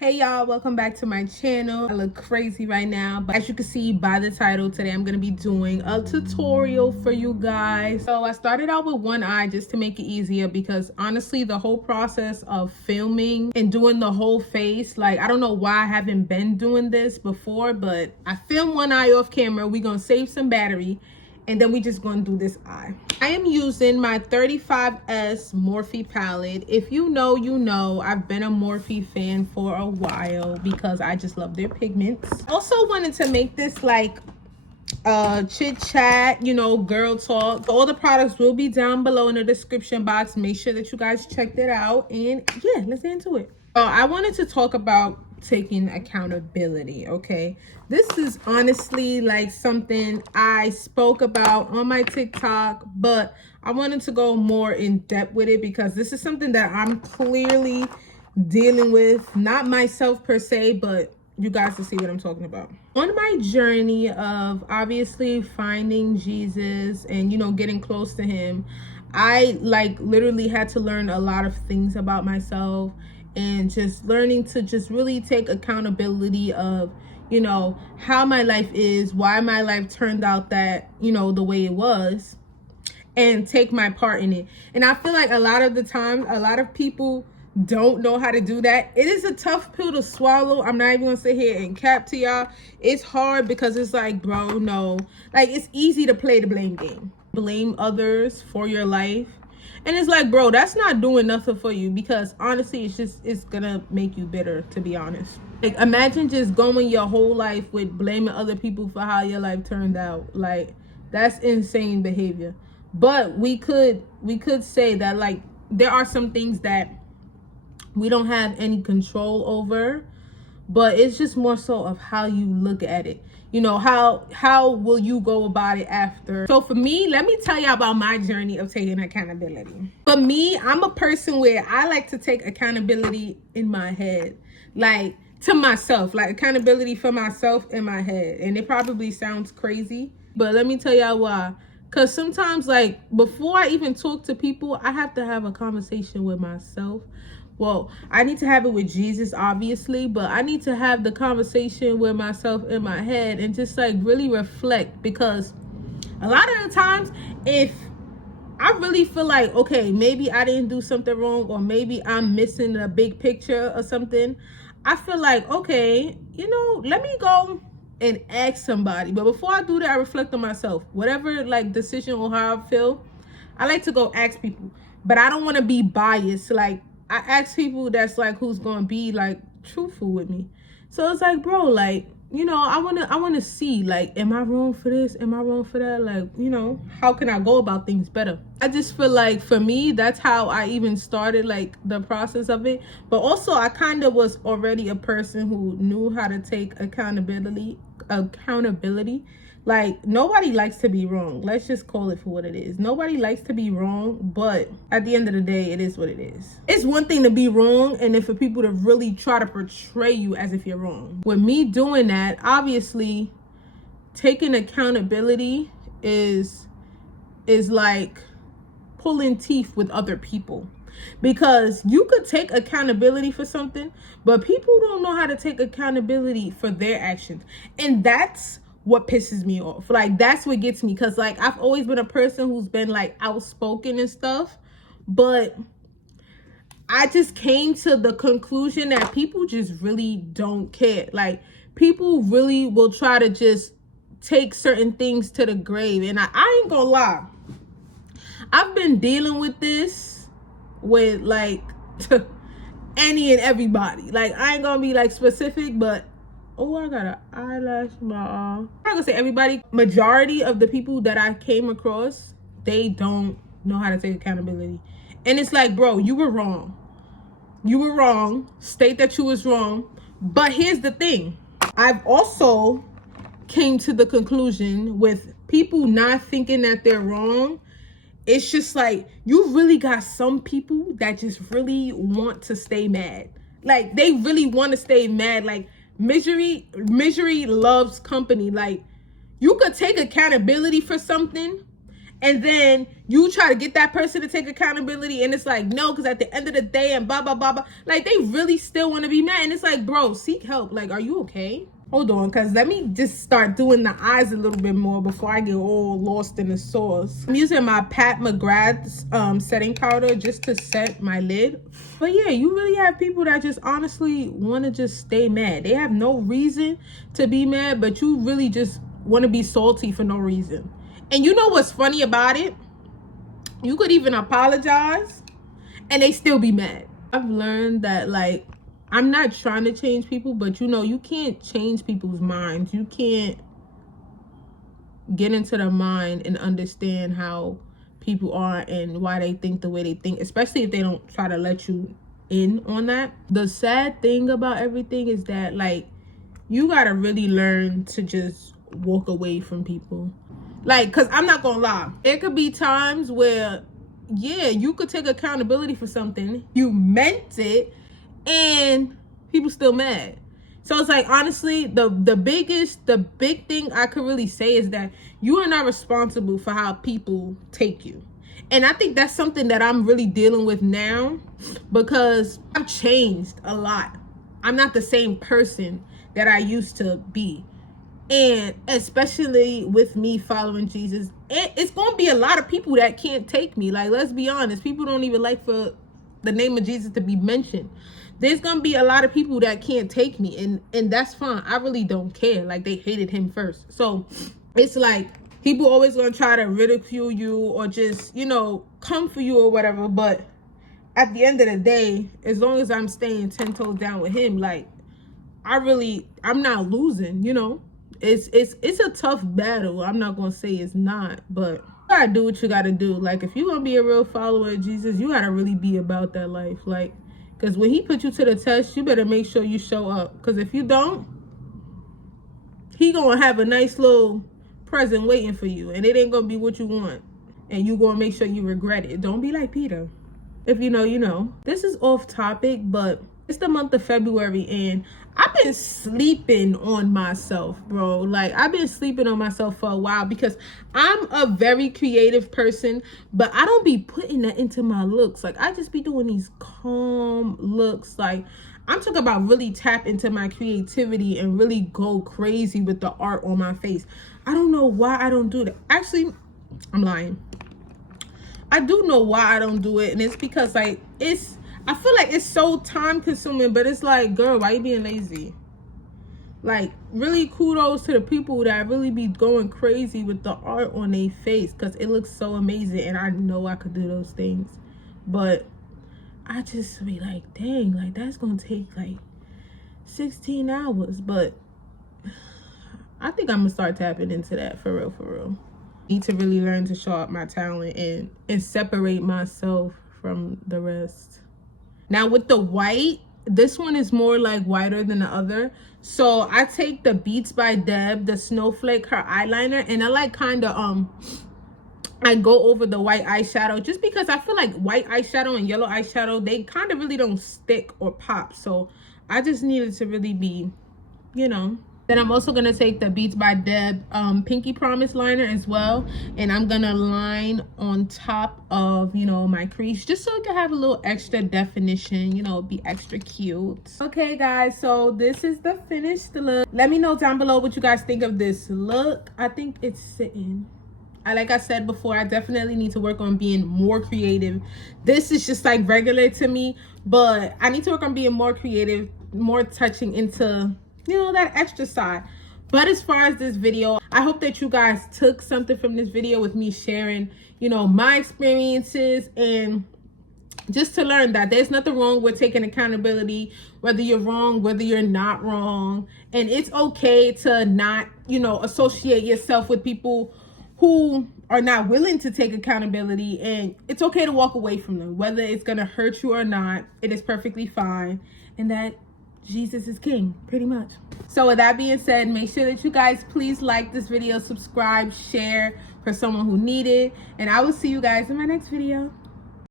Hey y'all, welcome back to my channel. I look crazy right now, but as you can see by the title, today I'm gonna be doing a tutorial for you guys. So I started out with one eye just to make it easier because honestly the whole process of filming and doing the whole face, like I don't know why I haven't been doing this before, but I filmed one eye off camera. We're gonna save some battery and then we just gonna do this eye. I am using my 35S Morphe palette. If you know, you know. I've been a Morphe fan for a while because I just love their pigments. Also wanted to make this like chit chat, you know, girl talk. All the products will be down below in the description box. Make sure that you guys checked it out, and yeah, let's get into it. I wanted to talk about taking accountability. Okay, this is honestly like something I spoke about on my TikTok, but I wanted to go more in depth with it because this is something that I'm clearly dealing with, not myself per se, but you guys to see what I'm talking about. On my journey of obviously finding Jesus and, you know, getting close to him, I like literally had to learn a lot of things about myself and just learning to just really take accountability of, you know, how my life is, why my life turned out that, you know, the way it was, and take my part in it. And I feel like a lot of the time, a lot of people don't know how to do that. It is a tough pill to swallow. I'm not even gonna sit here and cap to y'all. It's hard because it's like, bro, no. Like, it's easy to play the blame game. Blame others for your life. And it's like, bro, that's not doing nothing for you because honestly, it's gonna make you bitter, to be honest. Like, imagine just going your whole life with blaming other people for how your life turned out. Like, that's insane behavior. But we could say that, like, there are some things that we don't have any control over, but it's just more so of how you look at it. You know, how will you go about it after? So for me, let me tell y'all about my journey of taking accountability. For me, I'm a person where I like to take accountability in my head, like to myself, like accountability for myself in my head. And it probably sounds crazy, but let me tell y'all why. Because sometimes, like, before I even talk to people, I have to have a conversation with myself. Well, I need to have it with Jesus, obviously, but I need to have the conversation with myself in my head and just like really reflect, because a lot of the times, if I really feel like, okay, maybe I didn't do something wrong, or maybe I'm missing a big picture or something, I feel like, okay, you know, let me go and ask somebody. But before I do that, I reflect on myself. Whatever like decision or how I feel, I like to go ask people. But I don't want to be biased. Like, I ask people that's like who's gonna be like truthful with me. So it's like, bro, like, you know, I wanna see, like, am I wrong for this? Am I wrong for that? Like, you know, how can I go about things better? I just feel like for me, that's how I even started like the process of it. But also I kind of was already a person who knew how to take accountability. Like, nobody likes to be wrong. Let's just call it for what it is. Nobody likes to be wrong, but at the end of the day, it is what it is. It's one thing to be wrong, and then for people to really try to portray you as if you're wrong. With me doing that, obviously, taking accountability is like pulling teeth with other people. Because you could take accountability for something, but people don't know how to take accountability for their actions. And that's what pisses me off. Like, that's what gets me, because like I've always been a person who's been like outspoken and stuff, but I just came to the conclusion that people just really don't care. Like, people really will try to just take certain things to the grave. And I ain't gonna lie, I've been dealing with this with like any and everybody. Like, I ain't gonna be like specific, but oh, I got an eyelash, I'm not gonna say everybody. Majority of the people that I came across, they don't know how to take accountability. And it's like, bro, you were wrong. You were wrong. State that you was wrong. But here's the thing. I've also came to the conclusion with people not thinking that they're wrong. It's just like, you really got some people that just really want to stay mad. Like, they really want to stay mad. Like, misery loves company. Like, you could take accountability for something And then you try to get that person to take accountability, and it's like, no, because at the end of the day, and blah, blah, blah, blah. Like, they really still want to be mad. And it's like, bro, seek help. Like, are you okay? Hold on, because let me just start doing the eyes a little bit more before I get all lost in the sauce. I'm using my Pat McGrath's setting powder just to set my lid. But yeah, you really have people that just honestly want to just stay mad. They have no reason to be mad, but you really just want to be salty for no reason. And you know what's funny about it? You could even apologize and they still be mad. I've learned that, like, I'm not trying to change people, but you know, you can't change people's minds. You can't get into their mind and understand how people are and why they think the way they think, especially if they don't try to let you in on that. The sad thing about everything is that, like, you gotta really learn to just walk away from people. Like, because I'm not gonna lie, there could be times where, yeah, you could take accountability for something, you meant it, and people still mad. So it's like, honestly, the big thing I could really say is that you are not responsible for how people take you. And I think that's something that I'm really dealing with now, because I've changed a lot. I'm not the same person that I used to be. And especially with me following Jesus, it's going to be a lot of people that can't take me. Like, let's be honest. People don't even like for the name of Jesus to be mentioned. There's going to be a lot of people that can't take me. And that's fine. I really don't care. Like, they hated him first. So it's like, people always going to try to ridicule you or just, you know, come for you or whatever. But at the end of the day, as long as I'm staying 10 toes down with him, like, I'm not losing, you know. It's a tough battle. I'm not gonna say it's not, but you gotta do what you gotta do. Like, if you're gonna be a real follower of Jesus, you gotta really be about that life. Like, because when he put you to the test, you better make sure you show up. Because if you don't, he gonna have a nice little present waiting for you, and it ain't gonna be what you want, and you gonna make sure you regret it. Don't be like Peter. If you know, you know. This is off topic, but it's the month of February, and I've been sleeping on myself, bro. Like, I've been sleeping on myself for a while because I'm a very creative person, but I don't be putting that into my looks. Like, I just be doing these calm looks. Like, I'm talking about really tap into my creativity and really go crazy with the art on my face. I don't know why I don't do that. Actually, I'm lying. I do know why I don't do it, and it's because, like, I feel like it's so time consuming, but it's like, girl, why you being lazy? Like, really kudos to the people that really be going crazy with the art on their face, because it looks so amazing, and I know I could do those things. But I just be like, dang, like, that's gonna take like 16 hours. But I think I'm gonna start tapping into that for real, for real. Need to really learn to show up my talent and separate myself from the rest. Now with the white, this one is more like whiter than the other. So I take the Beats by Deb, the Snowflake, her eyeliner, and I like kind of, I go over the white eyeshadow just because I feel like white eyeshadow and yellow eyeshadow, they kind of really don't stick or pop. So I just needed to really be, you know. Then I'm also going to take the Beats by Deb Pinky Promise liner as well. And I'm going to line on top of, you know, my crease, just so it can have a little extra definition, you know, be extra cute. Okay, guys, so this is the finished look. Let me know down below what you guys think of this look. I think it's sitting. Like I said before, I definitely need to work on being more creative. This is just like regular to me, but I need to work on being more creative, more touching into, you know, that extra side. But as far as this video, I hope that you guys took something from this video with me sharing, you know, my experiences, and just to learn that there's nothing wrong with taking accountability, whether you're wrong, whether you're not wrong. And it's okay to not, you know, associate yourself with people who are not willing to take accountability, and it's okay to walk away from them, whether it's gonna hurt you or not. It is perfectly fine, and that Jesus is king, pretty much. So with that being said, make sure that you guys please like this video, subscribe, share for someone who needs it, and I will see you guys in my next video.